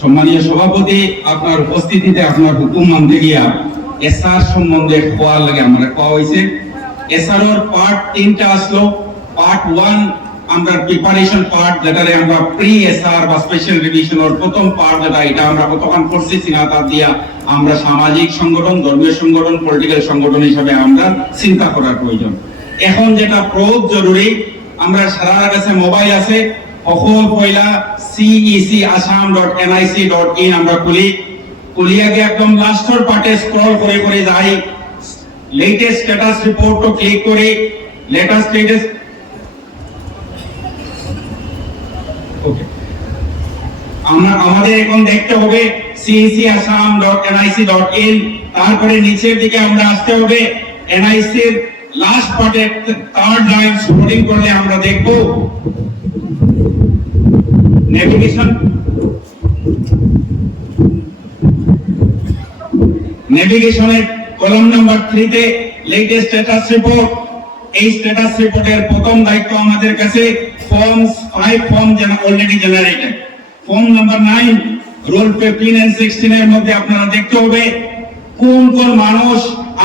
সম্মানীয় সভাপতি, আপনার উপস্থিতিতে আপনার হুকুম মানতে গিয়া এসআর সম্বন্ধে কোয়ার লাগে আমরা কোয়া হয়েছে। এসআর এর পার্ট 3টা আসলো। পার্ট 1 আমরা প্রিপারেশন পার্ট, যেটারে আমরা প্রি এসআর বা স্পেশাল রিভিশনের প্রথম পার্ট, যেটা এটা আমরা কতক্ষণ করছি সিনাতা দিয়া আমরা সামাজিক সংগঠন, ধর্মীয় সংগঠন, পলিটিক্যাল সংগঠন হিসাবে আমরা চিন্তা করার প্রয়োজন। এখন যেটা প্রয়োগ জরুরি, আমরা সারা কাছে মোবাইল আছে, সকল পয়লা cec.assam.nic.in আমরা খুলিয়াকে একদম লাস্টের পার্টে স্ক্রল করে করে যাই, লেটেস্ট স্ট্যাটাস রিপোর্ট তো ক্লিক করে লেটেস্ট স্ট্যাটাস আমাদের এখন দেখতে হবে cec.assam.nic.in, তারপরে নিচের দিকে আমরা আসতে হবে NIC এর লাস্ট পার্টে থার্ড লাইন স্ক্রলিং করলে আমরা দেখব নেভিগেশনের কলাম নাম্বার 3 তে লেটেস্ট স্ট্যাটাস রিপোর্ট। এই স্ট্যাটাস রিপোর্টের প্রথম দায়িত্ব আমাদের কাছে ফর্মস 5 ফর্ম যেন already generated. Form number 9 roll 15 and 16 এর মধ্যে আপনারা দেখতে হবে কোন কোন মানুষ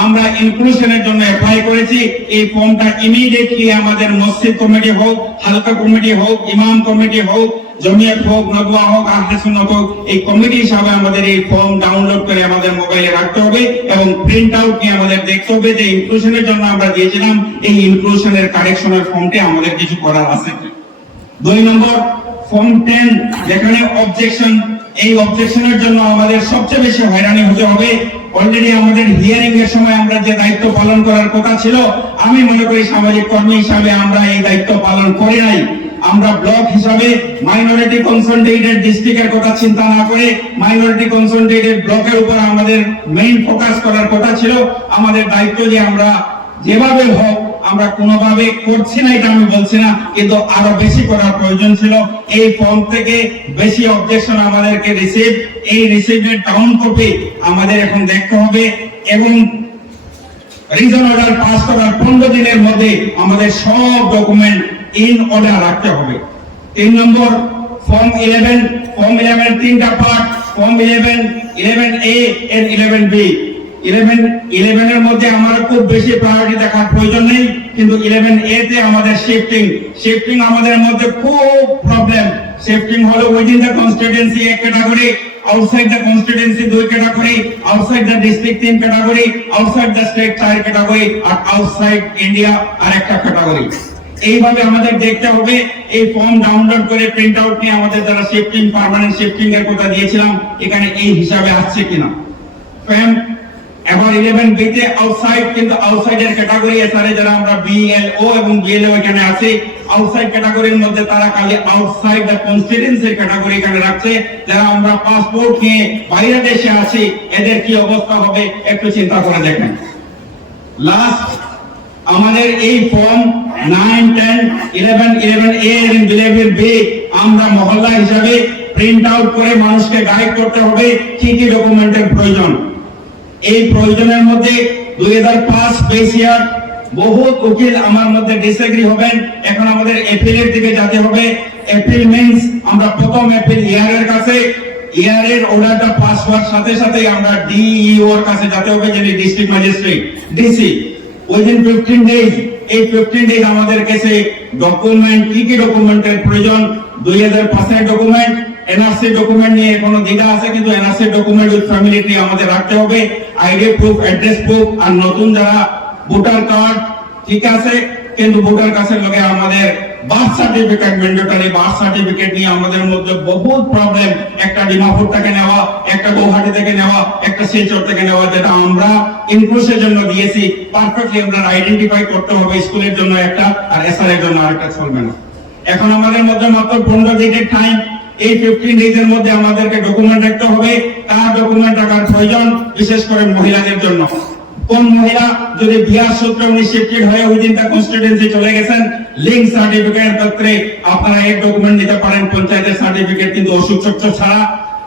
আমরা ইনক্লুশনের জন্য অ্যাপ্লাই করেছি। এই ফর্মটা ইমিডিয়েটলি আমাদের মসজিদ কমিটি হোক, হালকা কমিটি হোক, ইমাম কমিটি হোক, জমিয়ত হোক, নদওয়া হোক, আহলে সুন্নাত হোক, এই কমিটি হিসাবে আমাদের এই ফর্ম ডাউনলোড করে আমাদের মোবাইলে রাখতে হবে এবং প্রিন্ট আউট নিয়ে আমাদের দেখতে হবে যে ইনক্লুশনের জন্য আমরা দিয়েছিলাম এই ইনক্লুশনের কারেকশনের ফর্মটি আমাদের কিছু করার আছে। 2 নম্বর ফর্ম 10, যেখানে অবজেকশন, এই অবজেকশনের জন্য আমাদের সবচেয়ে বেশি হয়রানি হতে হবে। অলরেডি আমাদের হিয়ারিং এর সময় আমরা যে দায়িত্ব পালন করার কথা ছিল, আমি মনে করি সামাজিক কর্মী হিসাবে আমরা এই দায়িত্ব পালন করি নাই। আমরা ব্লক হিসাবে মাইনরিটি কনসেন্ট্রেটেড ডিস্ট্রিক্টের কথা চিন্তা না করে মাইনরিটি কনসেন্ট্রেটেড ব্লকের উপর আমাদের মেইন ফোকাস করার কথা ছিল। আমাদের দায়িত্ব যে আমরা যেভাবে হোক, আমরা কোনোভাবে করছি না এটা আমি বলছি না, কিন্তু আরো বেশি করার প্রয়োজন ছিল। এই ফর্ম থেকে বেশি অবজেকশন আমাদেরকে এই রিসিভের ডাউন কপি আমাদের এখন দেখতে হবে এবং রিজন অর্ডার পাস করার 15 দিনের মধ্যে আমাদের সব ডকুমেন্ট ইন অর্ডার রাখতে হবে। 3 নম্বর ফর্ম 11, ফর্ম 11 তিনটা part, form 11A and 11B। 11 এর মধ্যে আমার খুব বেশি প্রায়োরিটি দেখার প্রয়োজন নেই, কিন্তু 11A তে আমাদের শিফটিং আমাদের মধ্যে খুব প্রবলেম। শিফটিং হলো within the constituency 1 category, outside the constituency 2 category, outside the district 3 category, outside the state 4 category, আর আউটসাইড ইন্ডিয়া আরেকটা ক্যাটাগরি। এইভাবে আমাদের দেখতে হবে। এই ফর্ম ডাউনলোড করে প্রিন্ট আউট নিয়ে আমাদের যারা শিফটিং, পার্মানেন্ট শিফটিং এর কথা দিয়েছিলাম, এখানে এই হিসাবে আসছে কিনা। ফ্যাম এবার 11B তে আউটসাইড, কিন্তু আউটসাইডের ক্যাটাগরি এসারে যারা আমরা BLO এবং BLO এখানে আছে, আউটসাইড ক্যাটাগরির মধ্যে তারা খালি আউটসাইড দ্য কনস্টিটিউয়েন্সি ক্যাটাগরি এখানে রাখছে। যারা আমরা পাসপোর্ট নিয়ে বাইরে দেশে আছি, এদের কি অবস্থা হবে একটু চিন্তা করে দেখেন। লাস্ট আমাদের এই ফর্ম 9, 10, 11A এবং 11B আমরা মহল্লা হিসাবে প্রিন্ট আউট করে মানুষকে গাইড করতে হবে কি কি ডকুমেন্টের প্রয়োজন। এই প্রয়োজনের মধ্যে 2005 বেস ইয়ার, বহুত উকিল আমার মধ্যে ডিসএগ্রি হবেন। এখন আমাদের এপ্রিলের দিকে যেতে হবে। এপ্রিল মিন্স আমরা প্রথম এপ্রিল ইয়ারের কাছে, ইয়ারের অর্ডারটা পাস হওয়ার সাথে সাথে আমরা DEO এর কাছে যেতে হবে, যিনি district magistrate DC. Within 15 days, এই 15 ডেজ আমাদের কাছে ডকুমেন্ট কি কি ডকুমেন্টের প্রয়োজন। 2005 এর ডকুমেন্ট, NRC ডকুমেন্ট নিয়ে কোনো দ্বিধা আছে, কিন্তু NRC document with family tree আমাদের রাখতে হবে। আইডি প্রুফ, অ্যাড্রেস প্রুফ, আর নতুন যারা ভোটার কার্ড ঠিক আছে, কিন্তু ভোটার কার্ডের লগে আমাদের birth certificate mandatory. Birth certificate নিয়ে আমাদের মধ্যে বহুত প্রবলেম। একটা ডিমাপুর থেকে নেওয়া, একটা গৌহাটি থেকে নেওয়া, একটা শিলচর থেকে নেওয়া, যেটা আমরা ইনক্লুশনের জন্য দিয়েছি। পারফেক্টলি আমরা আইডেন্টিফাই করতে হবে, স্কুলের জন্য একটা আর এসআর এর জন্য আরেকটা চলবে না। এখন আমাদের মধ্যে মাত্র 15 দিনের টাইম। এই 15 ডেজের মধ্যে আমাদেরকে ডকুমেন্ট রাখতে হবে। তার ডকুমেন্ট রাখার প্রয়োজন বিশেষ করে মহিলাদের জন্য। কোন মহিলা যদি বিয়ার সূত্রে উনি শিফটেড হয়ে উইদিন দ্য কনস্টিটিউয়েন্সি চলে গেছেন, লিঙ্ক সার্টিফিকেট ক্ষেত্রে আপনারা এক ডকুমেন্ট নিতে পারেন, পঞ্চায়েতের সার্টিফিকেট, কিন্তু অসুখ সূত্র ছাড়া।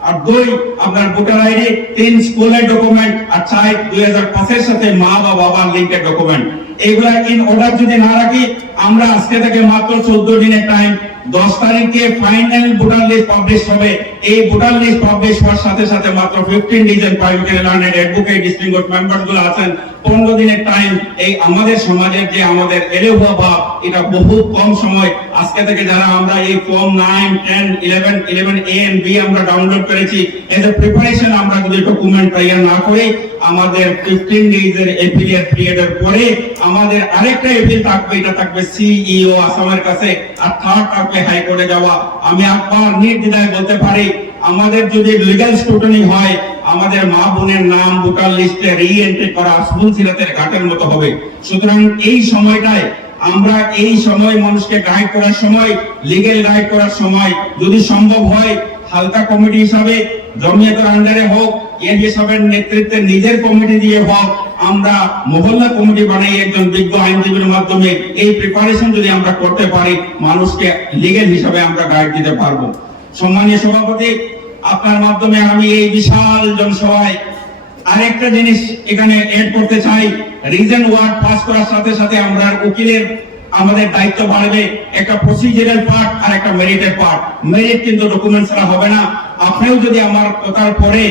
আর 2 আপনার ভোটার আইডি, 3 স্কুলের ডকুমেন্ট, আর 4 2005 এর সাথে মা বা বাবার লিঙ্কের ডকুমেন্ট। এইগুলা ইন অর্ডার যদি না রাখি, আমরা আজকে থেকে মাত্র 14 দিনের টাইম, 10 তারিখে ফাইনাল ভোটার লিস্ট পাবলিশ হবে। এই ভোটার লিস্ট পাবলিশ হওয়ার সাথে সাথে মাত্র 15 days private learned advocate district member গুলো আছেন, 15 দিনের টাইম। এই আমাদের সমাজের যে আমাদের এলেহুয়া ভাব, এটা বহু কম সময়। আজকে থেকে যারা আমরা এই ফর্ম 9, 10, 11 A and B আমরা ডাউনলোড করেছি, এজ এ প্রিপারেশন আমরা যদি ডকুমেন্ট তৈরি না করে আমাদের 15 ডেজ এর এপিলিয়েট পিরিয়ডের পরে আমাদের আরেকটা এপিল থাকবে, এটা থাকবে সিইও আসামের কাছে, আর থার্ড থাকবে হাইকোর্টে যাওয়া। আমি একবার নির্দ্বিধায় বলতে পারি, আমাদের যদি লিগ্যাল স্ক্রুটিনি হয়, আমাদের মা বোনের নাম ভোটার লিস্টে রি-এন্ট্রি করা স্কুল সিরাতের ঘাটের মতো হবে। সুতরাং এই সময়টায় আমরা এই সময় মানুষকে গাইড করার সময়, লিগ্যাল গাইড করার সময় যদি সম্ভব হয় হালকা কমিটি হিসাবে জমিয়তের আন্ডারে হোক, এনজি সাহেবের নেতৃত্বে নিজের কমিটি দিয়ে হোক, আমরা মহল্লা কমিটি বানাই একজন বিজ্ঞ আইনজীবীর মাধ্যমে এই প্রিপারেশন যদি আমরা করতে পারি, মানুষকে লিগ্যাল হিসাবে আমরা গাইড দিতে পারবো। সম্মানীয় সভাপতি, আপনার মাধ্যমে আমি এই বিশাল জনসভায় আরেকটা জিনিস এখানে এড করতে চাই। রিজন ওয়ার্ড পাস করার সাথে সাথে আমরা উকিলের আমাদের দায়িত্ব বাড়বে, একটা প্রসিজারাল পার্ট আর একটা মেরিটের পার্ট। মেরিট কিন্তু ডকুমেন্ট ছাড়া হবে না। আপনিও যদি আমার কথার পরে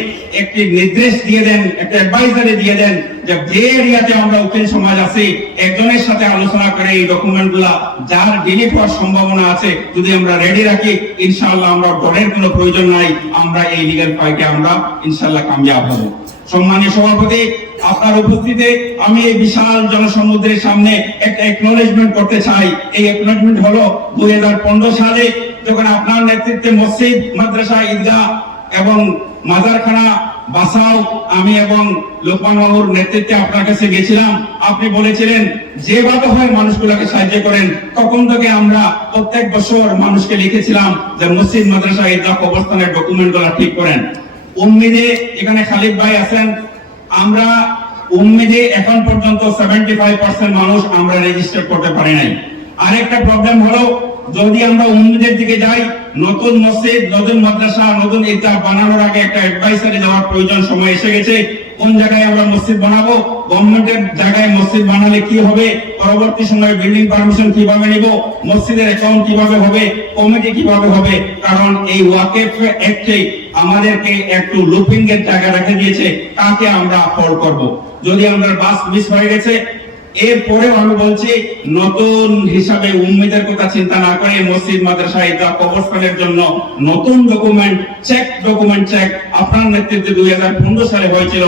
একটি নির্দেশ দিয়ে দেন, একটা অ্যাডভাইজারি দিয়ে দেন যে এরিয়াতে আমরা উকিল সমাজ আছি, একজনের সাথে আলোচনা করে এই ডকুমেন্টগুলা যার ডিলিট হওয়ার সম্ভাবনা আছে যদি আমরা রেডি রাখি, ইনশাআল্লাহ আমরা ডরের কোনো প্রয়োজন নাই, আমরা এই লিগ্যাল ফাইটে আমরা ইনশাআল্লাহ কামিয়াব হব। সম্মানীয় সভাপতি, আপনার উপস্থিতিতে আমি এই বিশাল জনসমুদ্রের সামনে একটা একনলেজমেন্ট করতে চাই। এই একনলেজমেন্ট হলো 2015 সালে যখন আপনার নেতৃত্বে মসজিদ, মাদ্রাসা, ঈদগাহ এবং মাজারখানা বাসাও আমি এবং লোকমান বাবুর নেতৃত্বে আপনার কাছে গেছিলাম। আপনি বলেছিলেন যেভাবে হয় মানুষগুলোকে সাহায্য করেন। তখন থেকে আমরা প্রত্যেক বছর মানুষকে লিখেছিলাম যে মসজিদ, মাদ্রাসা, ঈদগাহ, কবরস্থানের ডকুমেন্টগুলো ঠিক করেন। উম্মিদে এখানে খালিদ ভাই আছেন, আমরা উম্মিদে এখন পর্যন্ত 75% মানুষ আমরা রেজিস্টার করতে পারি নাই। আরেকটা প্রবলেম হলো যদি আমরা উম্মিদের দিকে যাই, নতুন মসজিদ, নতুন মাদ্রাসা, নতুন ঈদগাহ বানানোর আগে একটা অ্যাডভাইসারি দেওয়ার প্রয়োজন, সময় এসে গেছে। কোন জায়গায় আমরা মসজিদ বানাবো, গভর্নমেন্টের জায়গায় মসজিদ বানালে কি হবে, পরবর্তী সময়ে বিল্ডিং পারমিশন কিভাবে নিব, মসজিদের অ্যাকাউন্ট কিভাবে হবে, কমিটি কিভাবে হবে। কারণ এই ওয়াকেফ অ্যাক্টে আমাদেরকে একটু লুপিং এর জায়গা রেখে দিয়েছে, কাকে আমরা ফলো করব। যদি আমরা বাস মিস হয়ে গেছে, এরপরেও আমি বলছি নতুন হিসাবে উম্মিদের কথা চিন্তা না করে মসজিদ, মাদ্রাসা, ঈদগাহ, কবরস্থানের জন্য নতুন ডকুমেন্ট চেক আপনার নেতৃত্বে 2015 সালে হয়েছিল।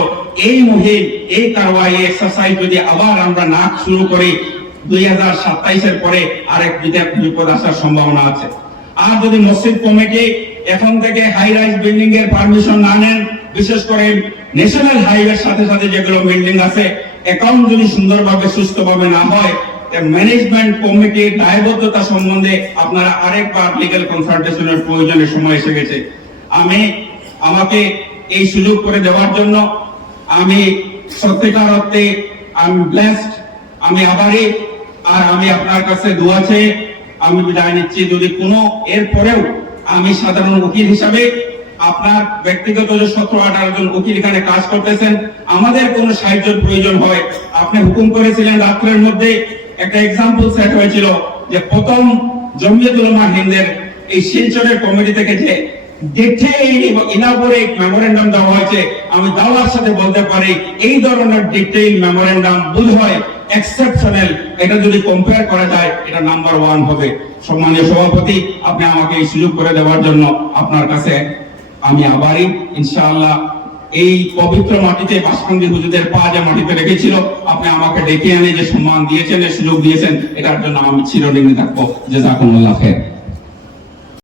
এই মুহিম, এই কারওয়াই, এক্সারসাইজ যদি আবার আমরা না শুরু করি, 2027 এর পরে আরেক বিপদ আসার সম্ভাবনা আছে। আর যদি মসজিদ কমিটি এখন থেকে হাই রাইজ বিল্ডিং এর পারমিশন না নেন, বিশেষ করে ন্যাশনাল হাইওয়ের সাথে সাথে যেগুলো বিল্ডিং আছে, অ্যাকাউন্ট যদি সুন্দরভাবে সুস্থভাবে না হয়, ম্যানেজমেন্ট কমিটির দায়বদ্ধতা সম্বন্ধে আপনারা আরেকবার লিগ্যাল কনসালটেশনের প্রয়োজনের সময় এসে গেছে। আমাকে এই সুযোগ করে দেওয়ার জন্য আমি সত্যিকার অর্থে আমি ব্লেসড, আমি আভারী। আর আমি আপনার কাছে দোয়া চেয়ে আমি বিদায় নিচ্ছি। যদি কোনো এরপরেও আমি সাধারণ উকিল হিসাবে আপনার ব্যক্তিগত যে 17-18 জন উকিল এখানে কাজ করতেছেন, আমাদের কোনো সাহায্যের প্রয়োজন হয়, আপনি হুকুম করেছিলেন রাত্রের মধ্যে। একটা এক্সাম্পল সেট হয়েছিল যে প্রথম জমিয়ত উলামা হিন্দের এই শিলচরের কমিটি থেকে যে ডিটেইল ইলাবোরেট মেমোরেন্ডাম দেওয়া হয়েছে, আমি দাওয়ার সাথে বলতে পারি এই ধরনের ডিটেইল মেমোরেন্ডাম বোধহয় এক্সেপশনাল। এটা যদি কম্পেয়ার করা যায়, এটা নাম্বার 1 হবে। সম্মানীয় সভাপতি, আপনি আমাকে এই সুযোগ করে দেওয়ার জন্য আপনার কাছে আমি আবারই। ইনশাআল্লাহ এই পবিত্র মাটিতে বাসকান্দি হুজুরদের পা যে মাটিতে রেখেছিল, আপনি আমাকে ডেকে এনে যে সম্মান দিয়েছেন, সুযোগ দিয়েছেন, এটার জন্য আমি চিরঋণী থাকবো। জাযাকুমুল্লাহ খাইর।